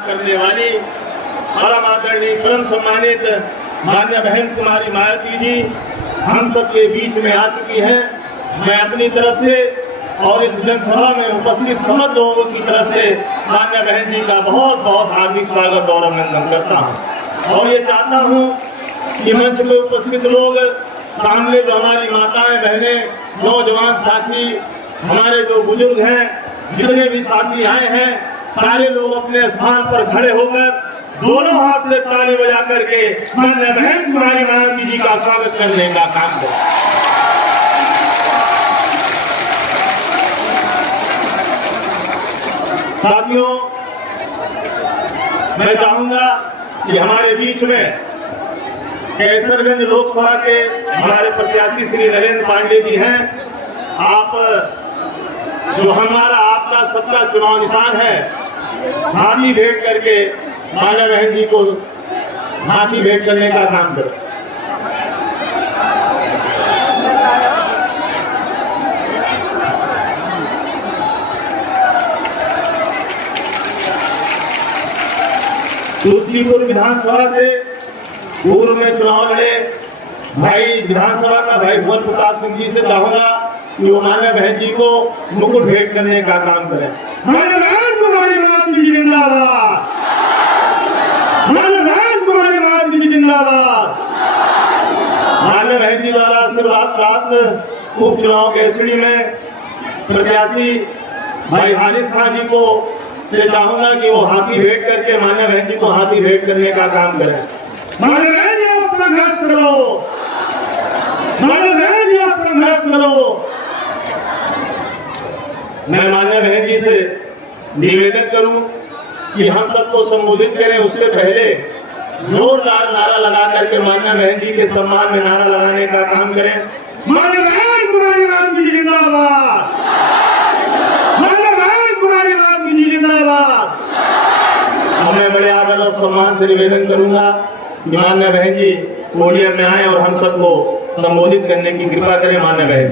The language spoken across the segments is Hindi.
करने वाली परम आदरणीय परम सम्मानित मान्य बहन कुमारी मायावती जी हम सबके बीच में आ चुकी हैं। मैं अपनी तरफ से और इस जनसभा में उपस्थित समस्त लोगों की तरफ से मान्य बहन जी का बहुत बहुत हार्दिक स्वागत और अभिनंदन करता हूँ और ये चाहता हूँ कि मंच में उपस्थित लोग, सामने जो हमारी माताएं बहनें, नौजवान साथी, हमारे जो बुजुर्ग हैं, जितने भी साथी आए हैं, सारे लोग अपने स्थान पर खड़े होकर दोनों हाथ से ताली बजा करके माननीय बहन कुमारी मायावती जी का स्वागत करने का काम करें। साथियों, मैं चाहूंगा कि हमारे बीच में कैसरगंज लोकसभा के हमारे प्रत्याशी श्री नरेंद्र पांडे जी हैं। आप जो हमारा आपका सबका चुनाव निशान है, हाथी भेंट करके मान्य बहन जी को हाथी भेंट करने का काम करें। तुलसीपुर विधानसभा से पूर्व में चुनाव लड़े भाई विधानसभा का भाई भुवन प्रताप सिंह जी से चाहूंगा कि वो मान्य बहन जी को मुकुट भेंट करने का काम करें। मान्य बहन कुमारी मायावती जी जिंदाबाद, मान्य बहन कुमारी मायावती जी जिंदाबाद। मान्य बहन जी द्वारा आशीर्वाद प्राप्त उपचुनाव केसरी में प्रत्याशी भाई हारिस खान जी को से चाहूंगा कि वो हाथी भेंट करके मान्य बहन जी को हाथी भेंट करने का काम करें। मान्य बहन जी आप संघर्ष करो, मान्य बहन जी आप संघर्ष करो। मैं मान्य बहन जी से निवेदन करूं कि हम सबको संबोधित करें, उससे पहले जोरदार नारा लगा करके मान्य बहन जी के सम्मान में नारा लगाने का काम करें। मान्य बहन कुमारी मायावती जी जिंदाबाद, मान्य बहन कुमारी मायावती जी जिंदाबाद। मैं बड़े आदर और सम्मान से निवेदन करूंगा कि मान्य बहन जी पोडियम में आए और हम सबको संबोधित करने की कृपा करें। मान्य बहन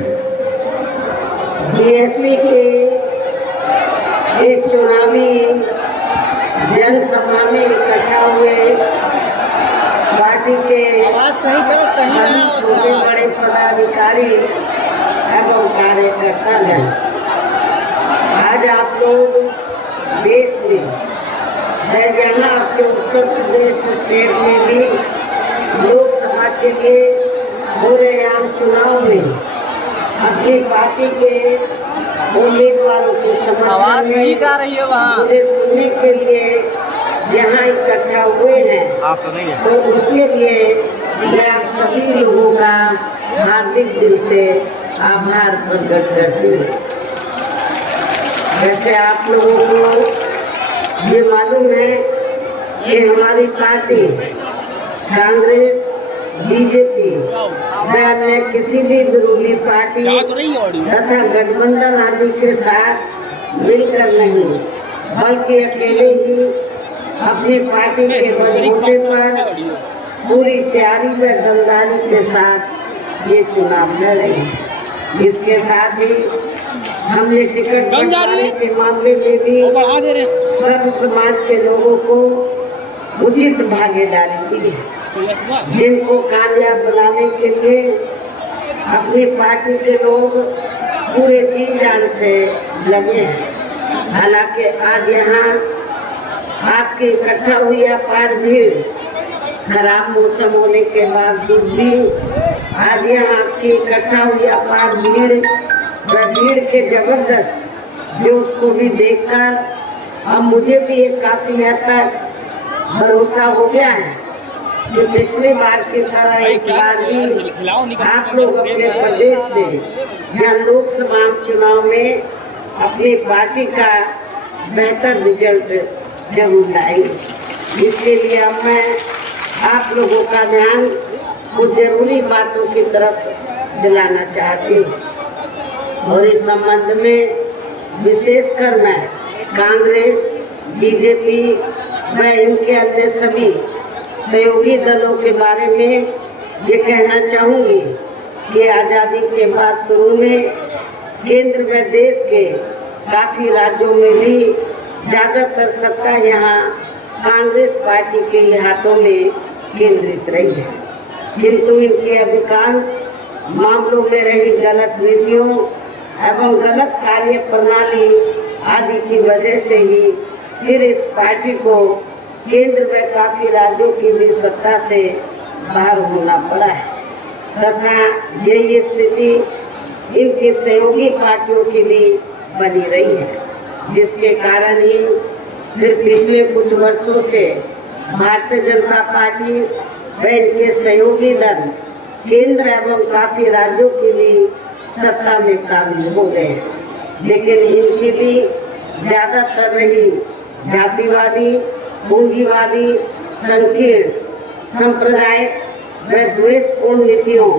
बीएसपी के एक चुनावी जनसभा में इकट्ठा हुए पार्टी के सभी छोटे बड़े पदाधिकारी एवं कार्यकर्ता हैं। आज आप लोग देश में हरियाणा के उत्तर प्रदेश स्टेट में भी लोकसभा के लिए हो रहे आम चुनाव में अपनी पार्टी के उम्मीदवारों के समर्थन में मुझे सुनने के लिए यहाँ इकट्ठा हुए हैं, तो उसके लिए मैं आप सभी लोगों का हार्दिक दिल से आभार प्रकट करती हूँ। वैसे आप लोगों को ये मालूम है कि हमारी पार्टी कांग्रेस, बीजेपी व अन्य किसी भी विरोधी पार्टी तथा गठबंधन आदि के साथ मिलकर नहीं, बल्कि अकेले ही अपनी पार्टी के बलबूते पर पूरी तैयारी व दमदारी के साथ ये चुनाव लड़े। इसके साथ ही हमने टिकट बंटवारे के मामले में भी सर्व समाज के लोगों को उचित भागीदारी दी है, जिनको कामयाब बनाने के लिए अपनी पार्टी के लोग पूरे जी जान से लगे हैं। हालांकि आज यहाँ आपकी इकट्ठा हुई अपार भीड़, खराब मौसम होने के बावजूद भी आज यहाँ आपकी इकट्ठा हुई अपार भीड़ व भीड़ के जबरदस्त जोश को भी देखकर अब मुझे भी एक काफी हद तक भरोसा हो गया है कि पिछली बार की तरह इस बार भी आप लोग अपने प्रदेश से या लोकसभा चुनाव में अपनी पार्टी का बेहतर रिजल्ट जरूर लाएंगे। इसके लिए अब मैं आप लोगों का ध्यान कुछ जरूरी बातों की तरफ दिलाना चाहती हूँ और इस संबंध में विशेषकर मैं कांग्रेस, बीजेपी व इनके अन्य सभी सहयोगी दलों के बारे में ये कहना चाहूँगी कि आज़ादी के बाद शुरू में केंद्र व देश के काफ़ी राज्यों में भी ज्यादातर सत्ता यहाँ कांग्रेस पार्टी के हाथों में केंद्रित रही है, किंतु इनके अधिकांश मामलों में रही गलत नीतियों एवं गलत कार्य प्रणाली आदि की वजह से ही फिर इस पार्टी को केंद्र में काफी राज्यों की भी सत्ता से बाहर होना पड़ा है तथा यही स्थिति इनकी सहयोगी पार्टियों की भी बनी रही है, जिसके कारण ही फिर पिछले कुछ वर्षों से भारतीय जनता पार्टी व इनके सहयोगी दल केंद्र एवं काफी राज्यों की भी सत्ता में काबिज हो गए, लेकिन इनकी भी ज्यादातर रही जातिवादी, पूंजीवादी, संकीर्ण, सांप्रदायिक व द्वेषपूर्ण नीतियों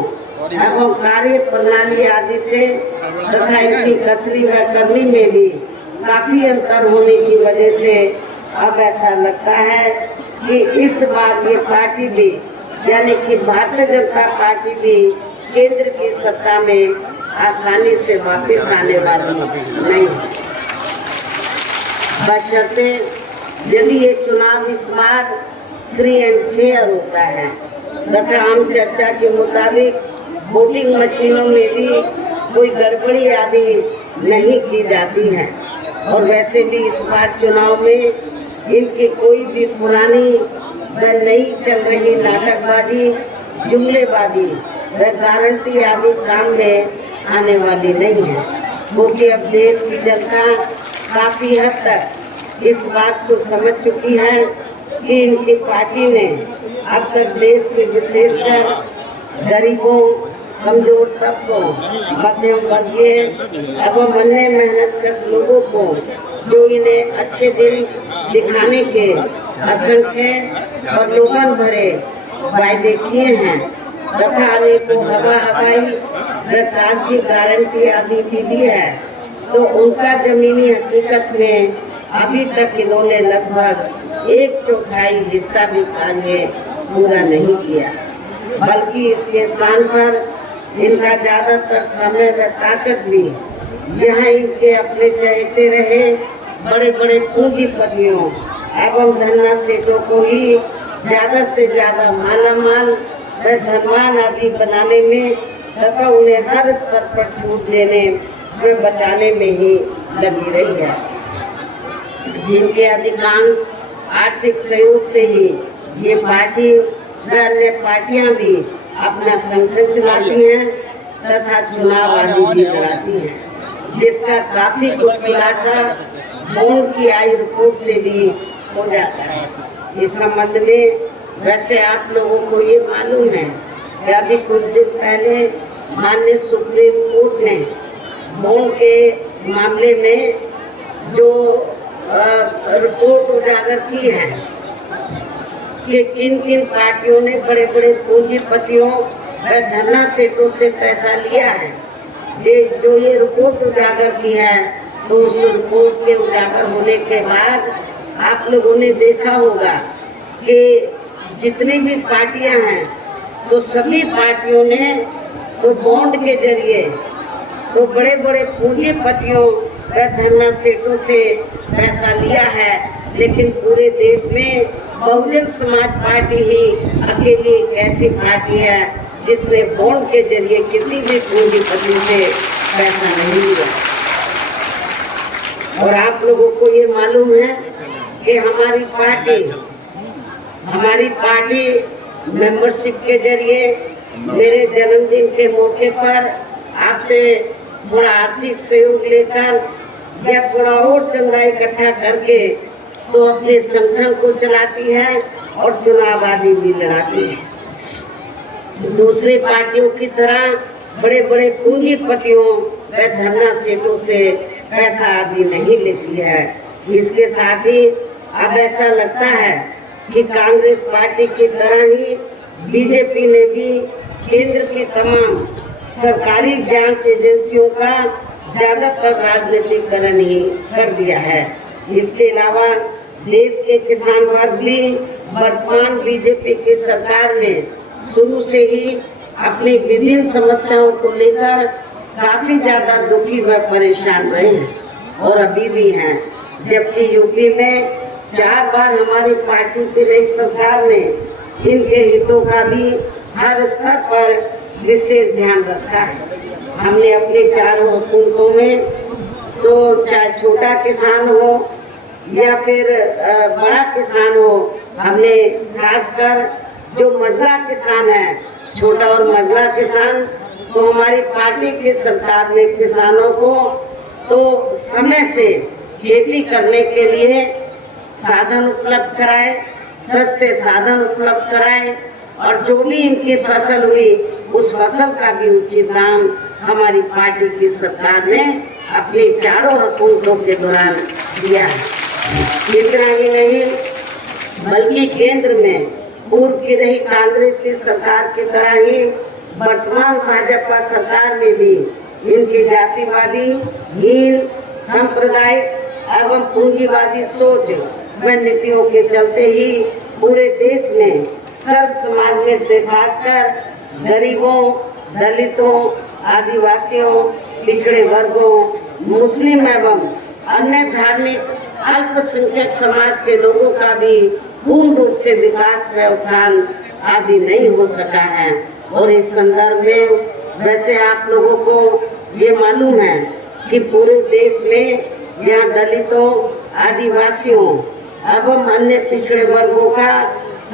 एवं कार्य प्रणाली आदि से तथा इनकी कथनी व करनी में भी काफी अंतर होने की वजह से अब ऐसा लगता है कि इस बार ये पार्टी भी यानी कि भारतीय जनता पार्टी भी केंद्र की सत्ता में आसानी से वापस आने वाली नहीं, बशर्ते यदि ये चुनाव इस बार फ्री एंड फेयर होता है तथा आम चर्चा के मुताबिक वोटिंग मशीनों में भी कोई गड़बड़ी आदि नहीं की जाती है और वैसे भी इस बार चुनाव में इनकी कोई भी पुरानी व नई चल रही नाटकबाजी, जुमलेबाजी व गारंटी आदि काम में आने वाली नहीं है, क्योंकि अब देश की जनता काफी हद तक इस बात को समझ चुकी है कि इनकी पार्टी ने अब तक देश के विशेषकर गरीबों, कमजोर तबकों, मध्यम वर्गीय एवं अन्य मेहनतकश लोगों को जो इन्हें अच्छे दिन दिखाने के असंख्य और लोगन भरे वायदे किए हैं तथा अनेकों हवाई व कार की गारंटी आदि भी दी है, तो उनका जमीनी हकीकत में अभी तक इन्होंने लगभग 1/4 हिस्सा भी कार्य पूरा नहीं किया, बल्कि इसके स्थान पर इनका ज्यादातर समय व ताकत भी जहां इनके अपने चहेते रहे बड़े बड़े पूंजीपतियों एवं धनना सेठों को ही ज्यादा से ज्यादा मालामाल व धनवान आदि बनाने में तथा उन्हें हर स्तर पर छूट देने व बचाने में ही लगी रही है, जिनके अधिकांश आर्थिक सहयोग से ही ये पार्टी व अन्य पार्टियां भी अपना संगठन चलाती हैं तथा चुनाव आदि भी लड़ाती हैं, जिसका काफी कुछ खुलासा बॉन्ड की आई रिपोर्ट से भी हो जाता है। इस संबंध में वैसे आप लोगों को ये मालूम है कि अभी कुछ दिन पहले माननीय सुप्रीम कोर्ट ने बॉन्ड के मामले में जो रिपोर्ट उजागर की है कि किन किन पार्टियों ने बड़े बड़े पूंजीपतियों व धन्ना सेठों से पैसा लिया है, जो ये रिपोर्ट उजागर की है, तो उस रिपोर्ट के उजागर होने के बाद आप लोगों ने देखा होगा कि जितनी भी पार्टियां हैं तो सभी पार्टियों ने तो बॉन्ड के जरिए तो बड़े बड़े पूंजीपतियों व धन्ना सेठों से पैसा लिया है, लेकिन पूरे देश में बहुजन समाज पार्टी ही अकेली एक ऐसी पार्टी है जिसने बॉन्ड के जरिए किसी भी पूंजीपति से पैसा नहीं लिया। और आप लोगों को ये मालूम है कि हमारी पार्टी मेंबरशिप के जरिए मेरे जन्मदिन के मौके पर आपसे थोड़ा आर्थिक सहयोग लेकर या थोड़ा और चंदा इकट्ठा करके तो अपने संगठन को चलाती है और चुनाव आदि भी लड़ाती है। दूसरी पार्टियों की तरह बड़े बड़े पूंजीपतियों व धन्ना सेठों से पैसा आदि नहीं लेती है। इसके साथ ही अब ऐसा लगता है कि कांग्रेस पार्टी की तरह ही बीजेपी ने भी केंद्र की तमाम सरकारी जांच एजेंसियों का ज्यादातर राजनीतिकरण ही कर दिया है। इसके अलावा देश के किसान वर्ग भी वर्तमान बीजेपी की सरकार में शुरू से ही अपनी विभिन्न समस्याओं को लेकर काफी ज्यादा दुखी व परेशान रहे हैं और अभी भी हैं। जबकि यूपी में 4 बार हमारी पार्टी की रही सरकार ने इनके हितों का भी हर स्तर पर विशेष ध्यान रखा है। हमने अपने चारों हुकूमतों में तो चाहे छोटा किसान हो या फिर बड़ा किसान हो, हमने खासकर जो मजला किसान है, छोटा और मजला किसान, तो हमारी पार्टी की सरकार ने किसानों को तो समय से खेती करने के लिए साधन उपलब्ध कराए, सस्ते साधन उपलब्ध कराए और जो भी इनकी फसल हुई उस फसल का भी उचित दाम हमारी पार्टी की सरकार ने अपनी चारों हुकूमतों के दौरान दिया है। इतना ही नहीं बल्कि केंद्र में पूर्व की रही कांग्रेस की सरकार की तरह ही वर्तमान भाजपा सरकार में भी इनकी जातिवादी, हीन, सांप्रदायिक एवं पूंजीवादी सोच व नीतियों के चलते ही पूरे देश में सर्व समाज में से खासकर गरीबों, दलितों, आदिवासियों, पिछड़े वर्गों, मुस्लिम एवं अन्य धार्मिक अल्पसंख्यक समाज के लोगों का भी पूर्ण रूप से विकास व उत्थान आदि नहीं हो सका है। और इस संदर्भ में वैसे आप लोगों को ये मालूम है कि पूरे देश में यहाँ दलितों, आदिवासियों एवं अन्य पिछड़े वर्गों का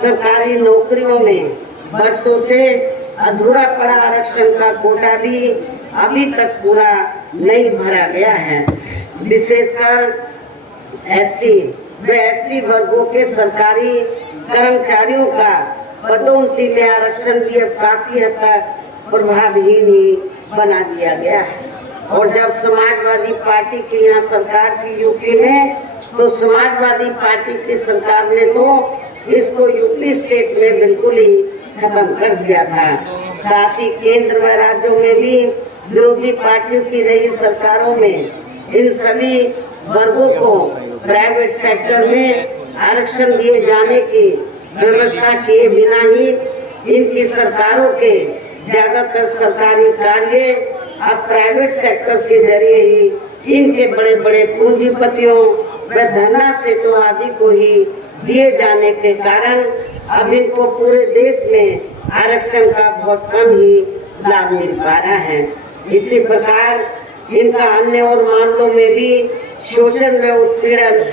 सरकारी नौकरियों में वर्षों से अधूरा पड़ा आरक्षण का कोटा भी अभी तक पूरा नहीं भरा गया है। विशेषकर एससी व एसटी वर्गों के सरकारी कर्मचारियों का पदोन्नति में आरक्षण भी अब काफी हद तक प्रभावहीन ही बना दिया गया है। और जब समाजवादी पार्टी की यहाँ सरकार थी यूपी में, तो समाजवादी पार्टी की सरकार ने तो इसको यूपी स्टेट में बिल्कुल ही खत्म कर दिया था। साथ ही केंद्र व राज्यों में भी विरोधी पार्टियों की रही सरकारों में इन सभी वर्गों को प्राइवेट सेक्टर में आरक्षण दिए जाने की व्यवस्था किए बिना ही इनकी सरकारों के ज्यादातर सरकारी कार्य अब प्राइवेट सेक्टर के जरिए ही इनके बड़े बड़े पूंजीपतियों व धन्ना सेठों आदि को ही दिए जाने के कारण अब इनको पूरे देश में आरक्षण का बहुत कम ही लाभ मिल पा रहा है। इसी प्रकार इनका अन्य और मामलों में भी शोषण व उत्पीड़न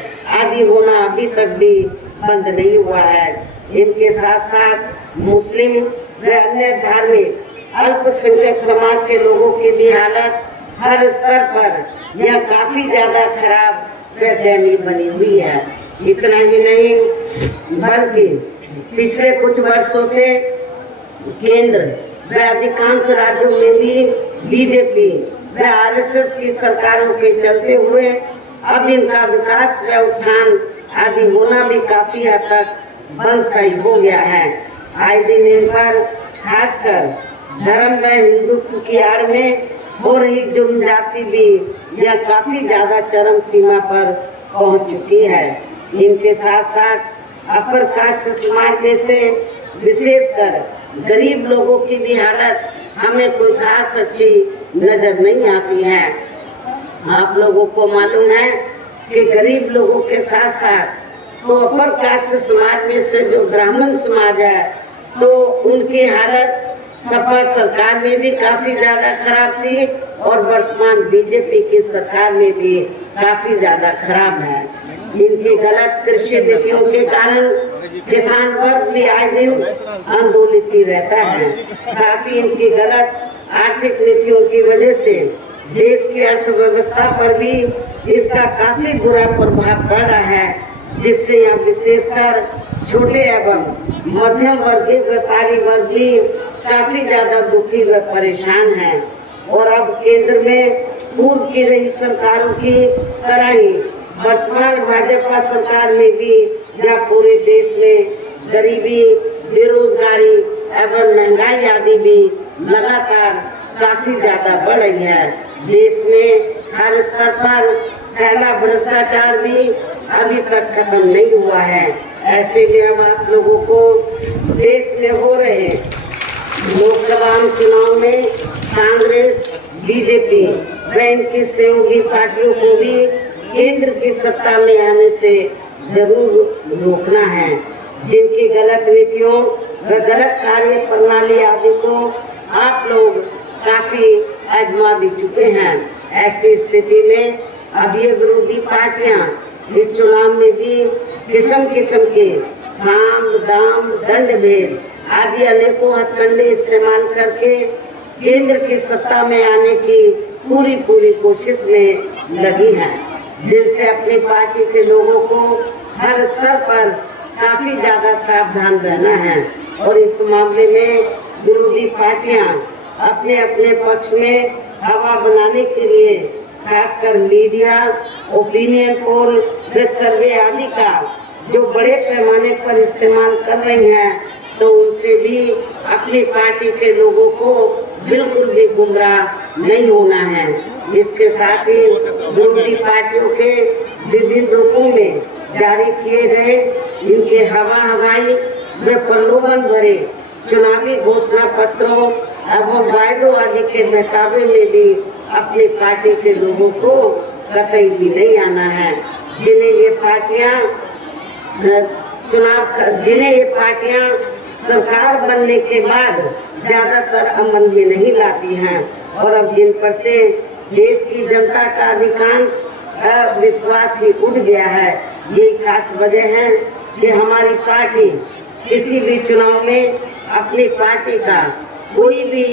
आदि होना अभी तक भी बंद नहीं हुआ है। इनके साथ साथ मुस्लिम व अन्य धार्मिक अल्पसंख्यक समाज के लोगों की भी हालत हर स्तर पर यह काफी ज्यादा खराब व दयनीय बनी हुई है। इतना ही नहीं बल्कि पिछले कुछ वर्षों से केंद्र व अधिकांश राज्यों में भी बीजेपी व आरएसएस की सरकारों के चलते हुए अब इनका विकास व उत्थान आदि होना भी काफी हद तक बंद सही हो गया है। आए दिन इन पर खासकर धर्म व हिंदुत्व की आड़ में हो रही जुर्म जाति भी यह काफी ज्यादा चरम सीमा पर पहुंच चुकी है। इनके साथ साथ अपर कास्ट समाज में से विशेषकर गरीब लोगों की भी हालत हमें कोई खास अच्छी नजर नहीं आती है। आप लोगों को मालूम है कि गरीब लोगों के साथ साथ तो अपर कास्ट समाज में से जो ब्राह्मण समाज है, तो उनकी हालत सपा सरकार में भी काफी ज्यादा खराब थी और वर्तमान बीजेपी की सरकार में भी काफी ज्यादा खराब है। इनकी गलत कृषि नीतियों के कारण किसान वर्ग भी आए दिन आंदोलित ही रहता है। साथ ही इनकी गलत आर्थिक नीतियों की वजह से देश की अर्थव्यवस्था पर भी इसका काफी बुरा प्रभाव पड़ रहा है, जिससे यहाँ विशेषकर छोटे एवं मध्यम वर्गीय व्यापारी वर्ग भी काफी ज्यादा दुखी व परेशान हैं। और अब केंद्र में पूर्व की रही सरकारों की तरह ही वर्तमान भाजपा सरकार में भी या पूरे देश में गरीबी, बेरोजगारी एवं महंगाई आदि भी लगातार काफी ज्यादा बढ़ रही है। देश में हर स्तर पर फैला भ्रष्टाचार भी अभी तक खत्म नहीं हुआ है। ऐसे में हम आप लोगों को देश में हो रहे लोकसभा चुनाव में कांग्रेस, बीजेपी व इनकी सहयोगी पार्टियों को भी केंद्र की सत्ता में आने से जरूर रोकना है। जिनकी गलत नीतियों व गलत कार्य प्रणाली आदि को आप लोग काफी आजमा भी चुके हैं। ऐसी स्थिति में अब ये विरोधी पार्टियां इस चुनाव में भी किस्म किस्म के साम दाम दंड भेद आदि अनेकों हथकंडे इस्तेमाल करके केंद्र की सत्ता में आने की पूरी कोशिश में लगी है, जिनसे अपनी पार्टी के लोगों को हर स्तर पर काफी ज्यादा सावधान रहना है। और इस मामले में विरोधी पार्टियां अपने अपने पक्ष में हवा बनाने के लिए खासकर मीडिया, ओपिनियन पोल व सर्वे आदि का जो बड़े पैमाने पर इस्तेमाल कर रही हैं, तो उनसे भी अपनी पार्टी के लोगों को बिल्कुल भी गुमराह नहीं होना है। इसके साथ ही विरोधी पार्टियों के विभिन्न रूपों में जारी किए गए इनके हवाई व प्रलोभन भरे चुनावी घोषणा पत्रों एवं वायदों आदि के बहकावे में भी अपनी पार्टी के लोगों को कतई भी नहीं आना है। जिन्हें ये पार्टियां सरकार बनने के बाद ज्यादातर अमल में नहीं लाती हैं और अब जिन पर से देश की जनता का अधिकांश विश्वास ही उठ गया है, यही खास वजह है कि हमारी पार्टी किसी भी चुनाव में अपनी पार्टी का कोई भी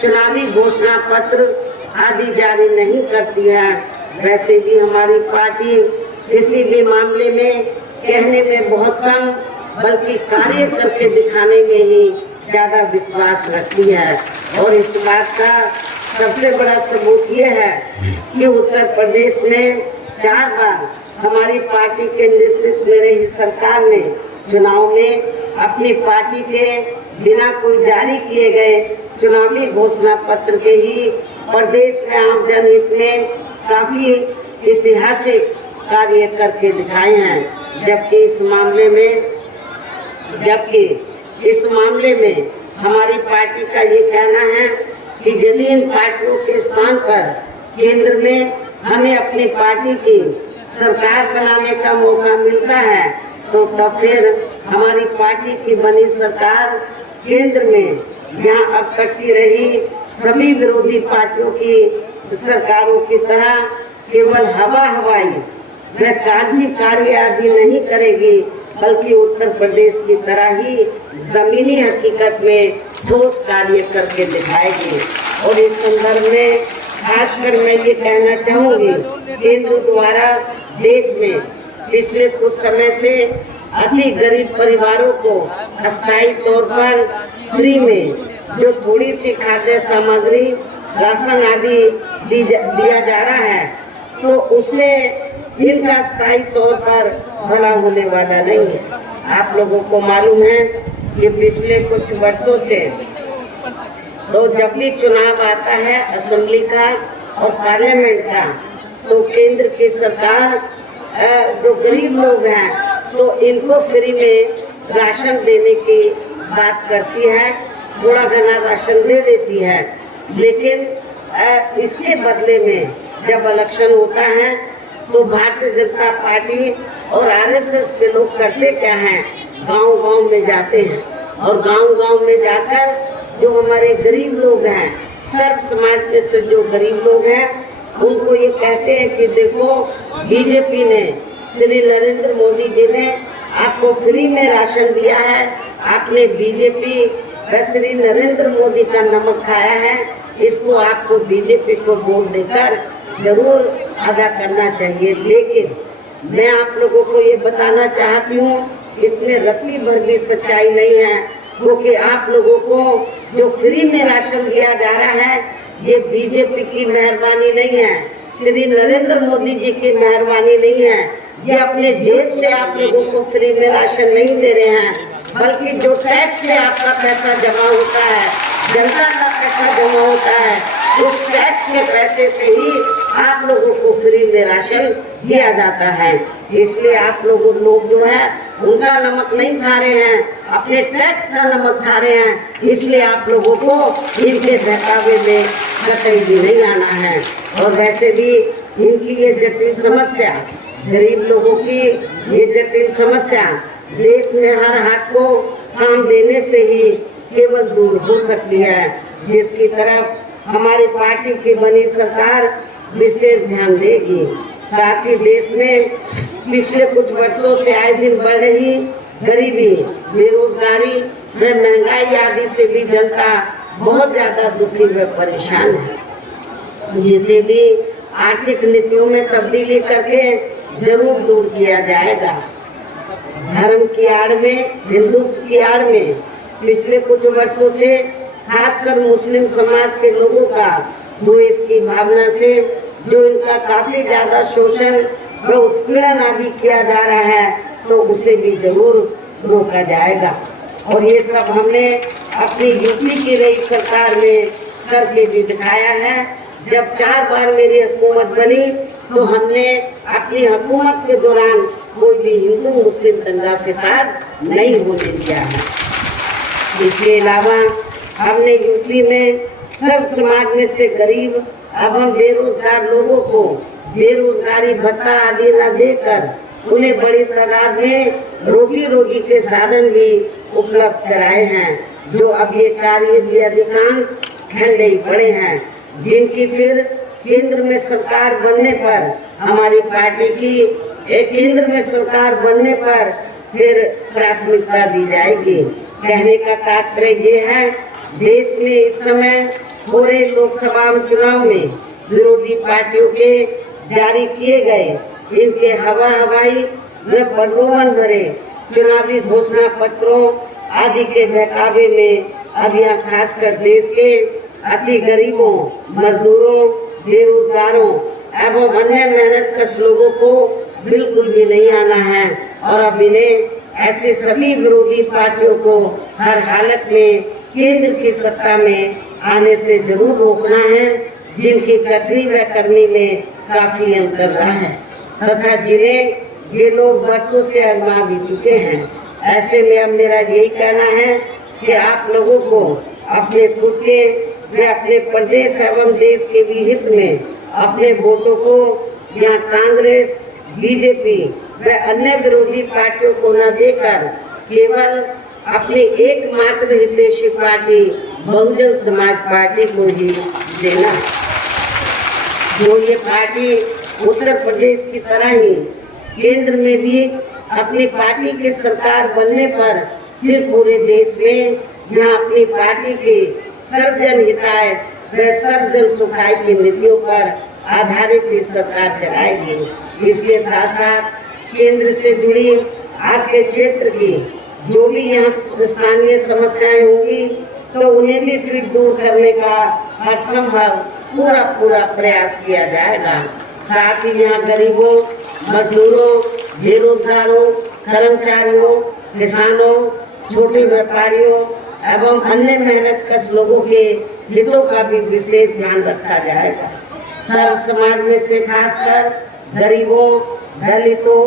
चुनावी घोषणा पत्र आदि जारी नहीं करती है। वैसे भी हमारी पार्टी किसी भी मामले में कहने में बहुत कम बल्कि कार्य करके दिखाने में ही ज्यादा विश्वास रखती है। और इस बात का सबसे बड़ा सबूत ये है कि उत्तर प्रदेश में 4 बार हमारी पार्टी के नेतृत्व में रही सरकार ने चुनाव में अपनी पार्टी के बिना कोई जारी किए गए चुनावी घोषणा पत्र के ही प्रदेश में आम जनहित में काफी ऐतिहासिक कार्य करके दिखाए हैं। जबकि इस मामले में हमारी पार्टी का ये कहना है कि यदि इन पार्टियों के स्थान पर केंद्र में हमें अपनी पार्टी की सरकार बनाने का मौका मिलता है, तो तब फिर हमारी पार्टी की बनी सरकार केंद्र में यहाँ अब तक की रही सभी विरोधी पार्टियों की सरकारों की तरह केवल हवाई व कागजी कार्य आदि नहीं करेगी, बल्कि उत्तर प्रदेश की तरह ही जमीनी हकीकत में ठोस कार्य करके दिखाएगी। और इस संदर्भ में खासकर मैं ये कहना चाहूँगी, केंद्र द्वारा देश में पिछले कुछ समय से अति गरीब परिवारों को अस्थायी तौर पर फ्री में जो थोड़ी सी खाद्य सामग्री, राशन आदि दिया जा रहा है, तो उससे इनका स्थायी तौर पर भला होने वाला नहीं है। आप लोगों को मालूम है कि पिछले कुछ वर्षों से तो जब भी चुनाव आता है असेंबली का और पार्लियामेंट का, तो केंद्र की सरकार जो गरीब लोग हैं तो इनको फ्री में राशन देने की बात करती है, थोड़ा घना राशन दे देती है। लेकिन इसके बदले में जब इलेक्शन होता है तो भारतीय जनता पार्टी और आरएसएस के लोग करते क्या हैं, गांव-गांव में जाते हैं और गांव-गांव में जाकर जो हमारे गरीब लोग हैं, सर्व समाज में से जो गरीब लोग हैं, उनको ये कहते हैं कि देखो बीजेपी ने, श्री नरेंद्र मोदी जी ने आपको फ्री में राशन दिया है, आपने बीजेपी व श्री नरेंद्र मोदी का नमक खाया है, इसको आपको बीजेपी को वोट देकर जरूर अदा करना चाहिए। लेकिन मैं आप लोगों को ये बताना चाहती हूँ, इसमें रत्ती भर भी सच्चाई नहीं है, क्योंकि आप लोगों को जो फ्री में राशन दिया जा रहा है, ये बीजेपी की मेहरबानी नहीं है, श्री नरेंद्र मोदी जी की मेहरबानी नहीं है। ये अपने जेब से आप लोगों को फ्री में राशन नहीं दे रहे हैं, बल्कि जो टैक्स से आपका पैसा जमा होता है, जनता का पैसा जमा होता है, उस टैक्स के पैसे से ही आप लोगों को फ्री में राशन दिया जाता है। इसलिए आप लोग जो है उनका नमक नहीं खा रहे हैं, अपने टैक्स का नमक खा रहे हैं। इसलिए आप लोगों को इनके बहकावे में कतई भी नहीं आना है। और वैसे भी इनकी ये जटिल समस्या, गरीब लोगों की ये जटिल समस्या देश में हर हाथ को काम देने से ही केवल दूर हो सकती है, जिसकी तरफ हमारी पार्टी की बनी सरकार विशेष ध्यान देगी। साथ ही देश में पिछले कुछ वर्षों से आए दिन बढ़ रही गरीबी, बेरोजगारी व महंगाई आदि से भी जनता बहुत ज्यादा दुखी व परेशान है, जिसे भी आर्थिक नीतियों में तब्दीली करके जरूर दूर किया जाएगा। धर्म की आड़ में, हिंदुत्व की आड़ में पिछले कुछ वर्षों से खासकर मुस्लिम समाज के लोगों का द्वेष की भावना से जो इनका काफी ज्यादा शोषण व उत्पीड़न आदि किया जा रहा है, तो उसे भी जरूर रोका जाएगा। और ये सब हमने अपनी यूपी की रही सरकार में करके भी दिखाया है। जब 4 बार मेरी हुकूमत बनी तो हमने अपनी हुकूमत के दौरान कोई भी हिंदू मुस्लिम दंगा फसाद नहीं होने दिया है। इसके अलावा हमने यूपी में सब समाज में से गरीब एवं बेरोजगार लोगों को बेरोजगारी भत्ता आदि न देकर उन्हें बड़ी तादाद में रोटी रोजी के साधन भी उपलब्ध कराए हैं, जो अब ये कार्य भी अधिकांश ठंडे ही पड़े हैं, जिनकी फिर केंद्र में सरकार बनने पर हमारी पार्टी की केंद्र में सरकार बनने पर फिर प्राथमिकता दी जाएगी। कहने का तात्पर्य ये है, देश में इस समय हो रहे लोकसभा चुनाव में विरोधी पार्टियों के जारी किए गए इनके हवाई व प्रलोभन भरे चुनावी घोषणा पत्रों आदि के बहकावे में अब यहाँ खासकर देश के अति गरीबों, मजदूरों, बेरोजगारों एवं अन्य मेहनतकश लोगों को बिल्कुल भी नहीं आना है। और अब इन्हें ऐसे सभी विरोधी पार्टियों को हर हालत में केंद्र की सत्ता में आने से जरूर रोकना है, जिनकी कथनी व करनी में काफी अंतर रहा है तथा जिन्हें ये लोग वर्षों से आजमा भी चुके हैं। ऐसे में अब मेरा यही कहना है कि आप लोगों को अपने खुद के व अपने प्रदेश एवं देश के भी हित में अपने वोटों को यहाँ कांग्रेस, बीजेपी व अन्य विरोधी पार्टियों को न देकर केवल अपनी एकमात्र हितैषी पार्टी बहुजन समाज पार्टी को ही देना। जो ये पार्टी उत्तर प्रदेश की तरह ही केंद्र में भी अपनी पार्टी के सरकार बनने पर फिर पूरे देश में यहाँ अपनी पार्टी के सर्वजन हिताय व सर्वजन सुखाय की नीतियों पर आधारित ही सरकार चलाएगी। इसके साथ साथ केंद्र से जुड़ी आपके क्षेत्र की जो भी यहाँ स्थानीय समस्याएं होंगी तो उन्हें भी फिर दूर करने का हर संभव पूरा प्रयास किया जाएगा। साथ ही यहाँ गरीबों, मजदूरों, बेरोजगारों, कर्मचारियों, किसानों, छोटे व्यापारियों एवं अन्य मेहनतकश लोगों के हितों का भी विशेष ध्यान रखा जाएगा। सर्व समाज में से खासकर गरीबों, दलितों,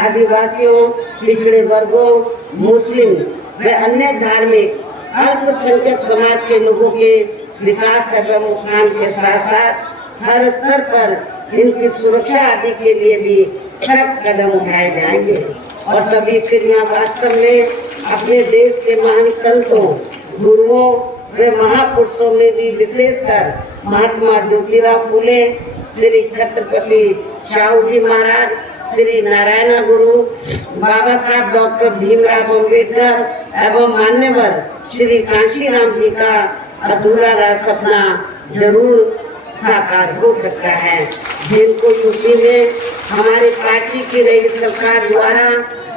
आदिवासियों, पिछड़े वर्गों, मुस्लिम व अन्य धार्मिक अल्पसंख्यक समाज के लोगों के विकास एवं उत्थान के साथ साथ हर स्तर पर इनकी सुरक्षा आदि के लिए भी सख्त कदम उठाए जाएंगे। और तभी फिर यहाँ वास्तव में अपने देश के महान संतों, गुरुओं व महापुरुषों में भी विशेषकर महात्मा ज्योतिराव फुले, श्री छत्रपति शाहू जी महाराज, श्री नारायण गुरु, बाबा साहब डॉक्टर भीमराव अम्बेडकर एवं मान्यवर श्री कांशीराम जी का अधूरा रहा सपना जरूर साकार हो सकता है, जिनको यूपी में हमारी पार्टी की रही सरकार द्वारा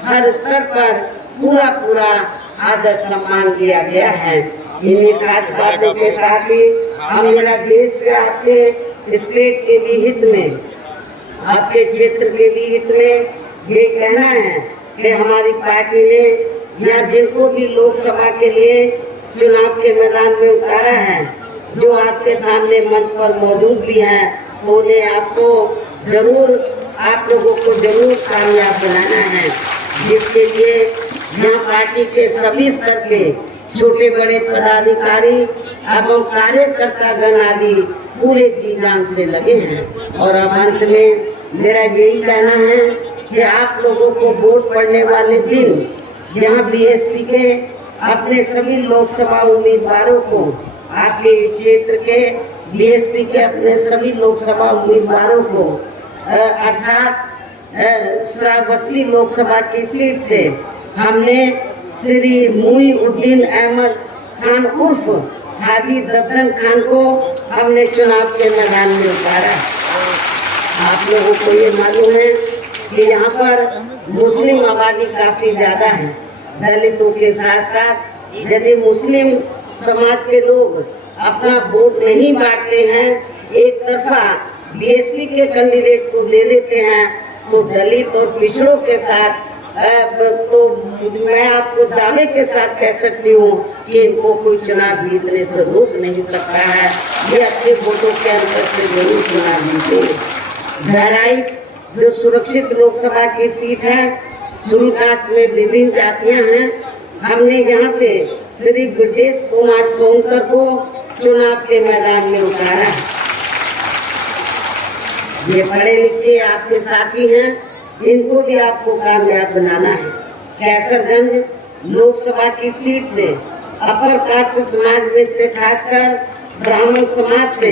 हर स्तर पर पूरा आदर सम्मान दिया गया है। इन्हीं खास बातों के साथ ही हम मेरा देश के आपके स्टेट के भी हित में, आपके क्षेत्र के भी हित में ये कहना है कि हमारी पार्टी ने या जिनको भी लोकसभा के लिए चुनाव के मैदान में उतारा है, जो आपके सामने मंच पर मौजूद भी हैं, उन्हें आपको जरूर, आप लोगों को जरूर कामयाब बनाना है, जिसके लिए यहाँ पार्टी के सभी स्तर के छोटे बड़े पदाधिकारी अब हम कार्यकर्तागण आदि पूरे जी जान से लगे हैं। और अब अंत में मेरा यही कहना है कि आप लोगों को वोट पड़ने वाले दिन जहाँ बीएसपी के अपने सभी लोकसभा उम्मीदवारों को, आपके क्षेत्र के बीएसपी के अपने सभी लोकसभा उम्मीदवारों को अर्थात श्रावस्ती लोकसभा की सीट से हमने श्री मुईउद्दीन अहमद खान उर्फ हाजी दद्दन खान को हमने चुनाव के मैदान में उतारा। आप लोगों को ये मालूम है कि यहाँ पर मुस्लिम आबादी काफी ज्यादा है। दलितों के साथ साथ यदि मुस्लिम समाज के लोग अपना वोट नहीं बांटते हैं, एक तरफा बीएसपी के कैंडिडेट को दे देते हैं, तो दलित और पिछड़ों के साथ तो मैं आपको दावे के साथ कह सकती हूँ कि इनको कोई चुनाव जीतने से रोक नहीं सकता है। ये अच्छे वोटों के अंतर से जरूर चुनाव जीतेंगे। बहराइच जो सुरक्षित लोकसभा की सीट है, शुरू कास्ट में विभिन्न जातियां हैं, हमने यहाँ से श्री ब्रजेश कुमार सोनकर को चुनाव के मैदान में उतारा। ये पढ़े लिखे आपके साथी हैं, इनको भी आपको कामयाब बनाना है। कैसरगंज लोकसभा की सीट से अपर कास्ट समाज में से खासकर ब्राह्मण समाज से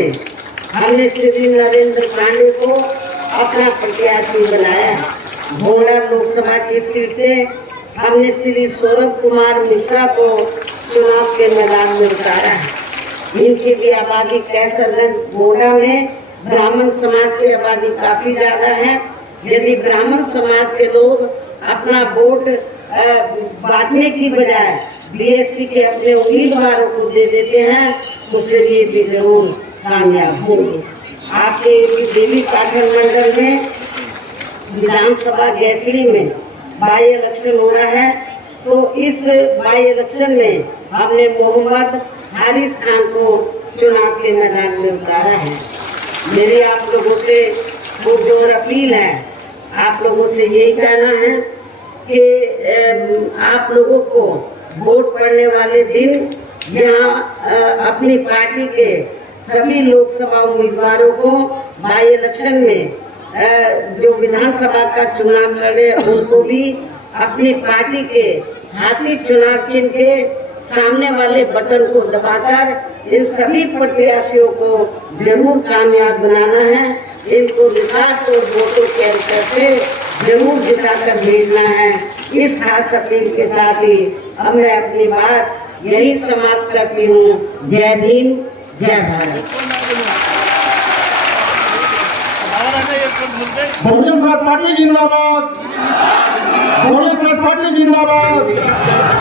हमने श्री नरेंद्र पांडे को अपना प्रत्याशी बनाया। भोला लोकसभा की सीट से हमने श्री सौरभ कुमार मिश्रा को चुनाव के मैदान में उतारा है। इनकी भी आबादी कैसरगंज भोला में ब्राह्मण समाज की आबादी काफी ज्यादा है। यदि ब्राह्मण समाज के लोग अपना वोट बांटने की बजाय बीएसपी के अपने उम्मीदवारों को दे देते हैं, तो फिर ये भी जरूर कामयाब होंगे। आपके देवी पाठन मंडल में विधानसभा गैसड़ी में बाई इलेक्शन हो रहा है, तो इस बाई इलेक्शन में हमने मोहम्मद हारिस खान को चुनाव के मैदान में उतारा है। मेरी आप लोगों से पुरजोर अपील है, आप लोगों से यही कहना है कि आप लोगों को वोट पड़ने वाले दिन जहां अपनी पार्टी के सभी लोकसभा उम्मीदवारों को बाई इलेक्शन में जो विधानसभा का चुनाव लड़े, उनको भी अपनी पार्टी के हाथी चुनाव चिन्ह के सामने वाले बटन को दबाकर इन सभी प्रत्याशियों को जरूर कामयाब बनाना है। इनको विकास और वोटों के अंतर से जरूर जिताकर भेजना है। इस खास अपील के साथ ही अब मैं अपनी बात यही समाप्त करती हूँ। जय भीम, जय भारत। बहुजन समाज पार्टी जिंदाबाद, बहुजन समाज पार्टी जिंदाबाद।